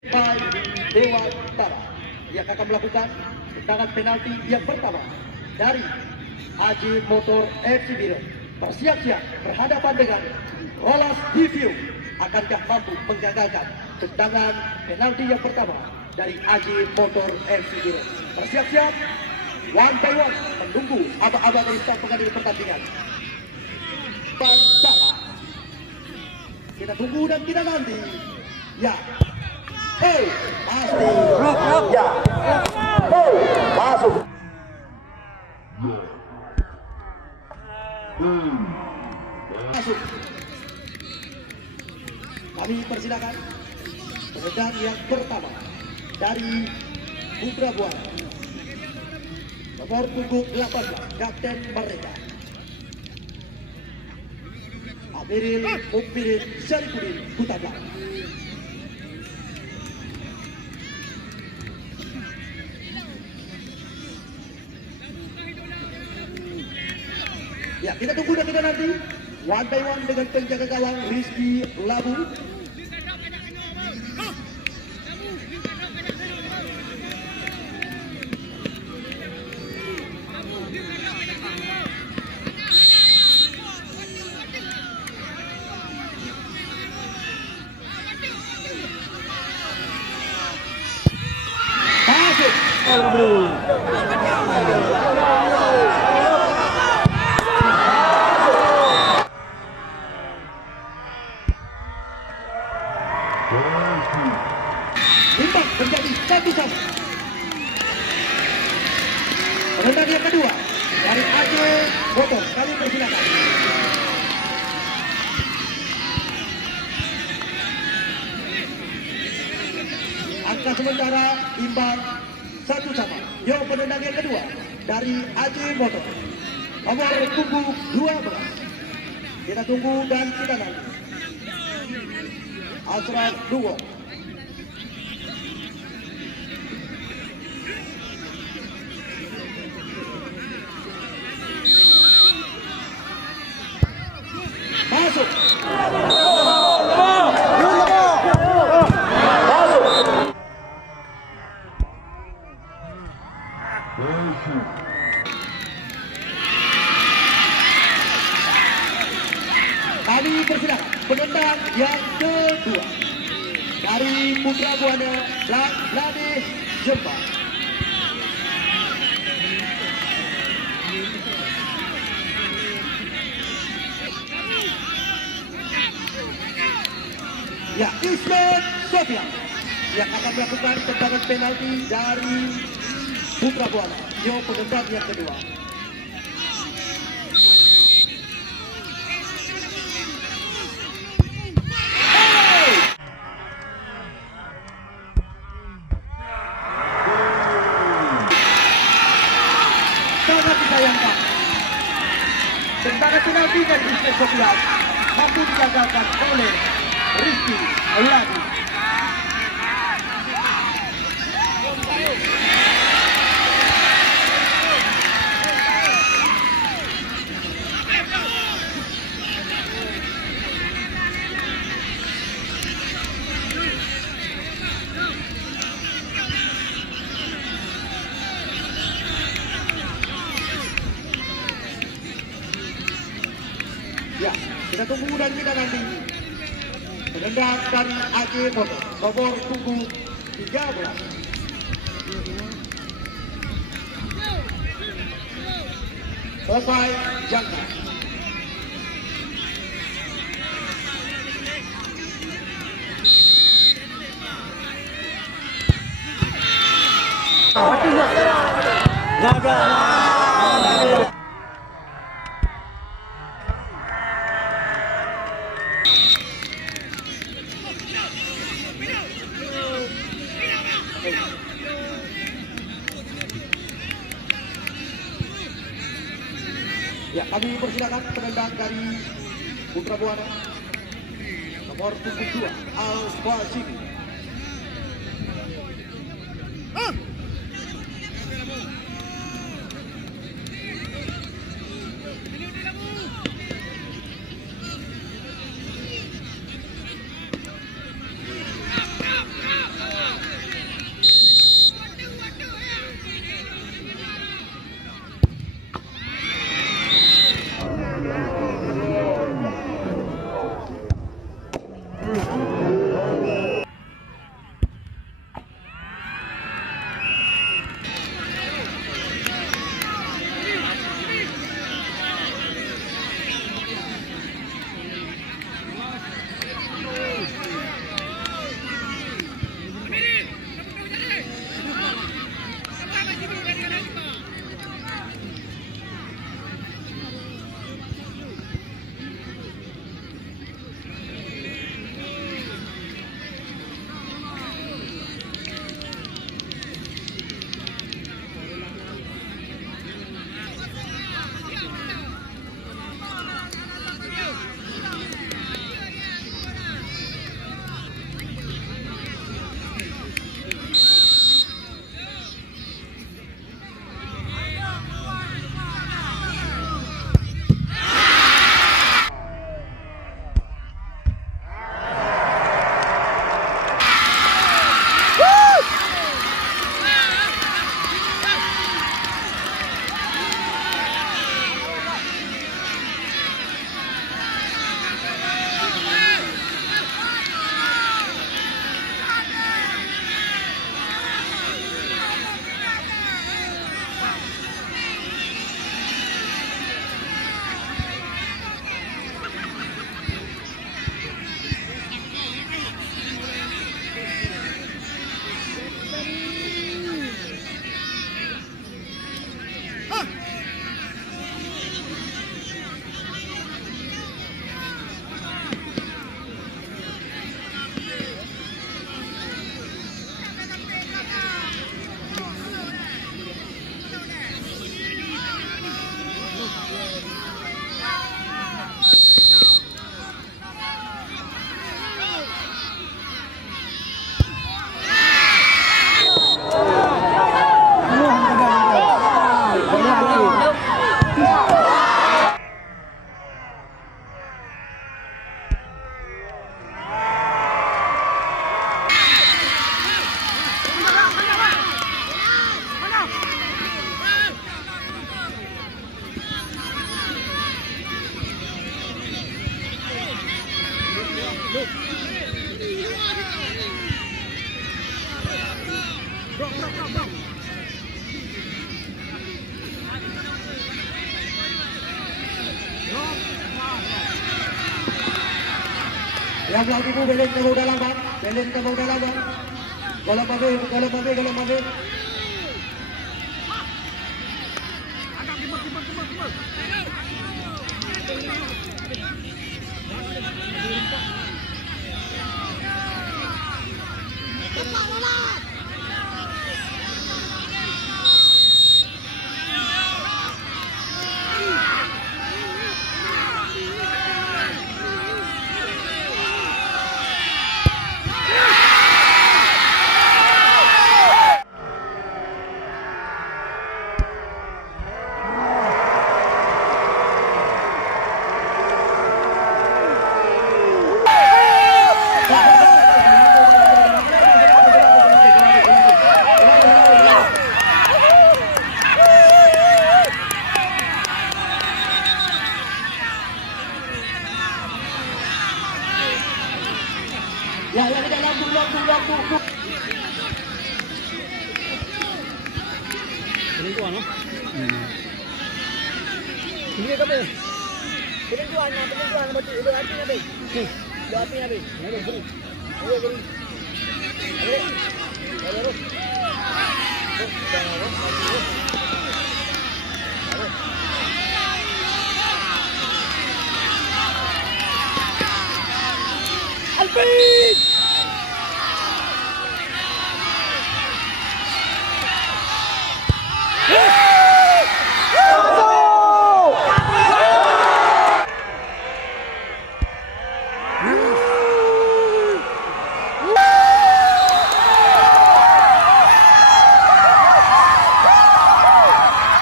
by Dewa Tara yang akan melakukan tendangan penalti yang pertama dari Aji Motor FC Biren. Bersiap-siap berhadapan dengan Rolas Review. Akankah mampu menggagalkan tendangan penalti yang pertama dari Aji Motor FC Biren? Bersiap-siap, one by one, menunggu aba-aba dari start pengadil pertandingan. Tara, kita tunggu dan kita nanti. Ya, pasti. Ya, masuk. Masuk. Kami persilakan penendang yang pertama dari Putra Buana. Nomor punggung 18, kapten mereka. Amiril Mukminin Syarifudin Hutaga. Ya, kita tunggu dan kita nanti one by one dengan penjaga gawang Rizky Labu. Masuk. Imbang menjadi 1-1. Penendang yang kedua dari Aji Motor, kami persilakan. Angka sementara imbang 1-1. Yo, penendang yang kedua dari Aji Motor, nomor punggung 12. Kita tunggu dan kita nanti. Asraf Duo. Masuk. Kami persilakan penendang yang kedua dari Putra Buana Blade Jembang. Ya, Ismet Sofian yang akan melakukan tendangan penalti dari Putra Buana. Yo, penendang yang kedua. Sangat disayangkan, tendangan penalti dari Ismet Sofian mampu digagalkan oleh Rizky Labu. Ya, kita tunggu dan kita nanti. Penendang dari Aji Motor, nomor punggung 13. Popeye Jangka. Ya, kami persilakan penendang dari Putra Buana, nomor punggung 2, Al-Fasibi. Yang belah tipu Belen ke bawah dalam bang. Belen ke bawah dalam bang. Golong babe. Ya, di dalam lampu. Penentuan lah. Ini apa? Penentuan macam itu hati nanti. Itu hati nanti. Nanti beri. Beri. Alpi!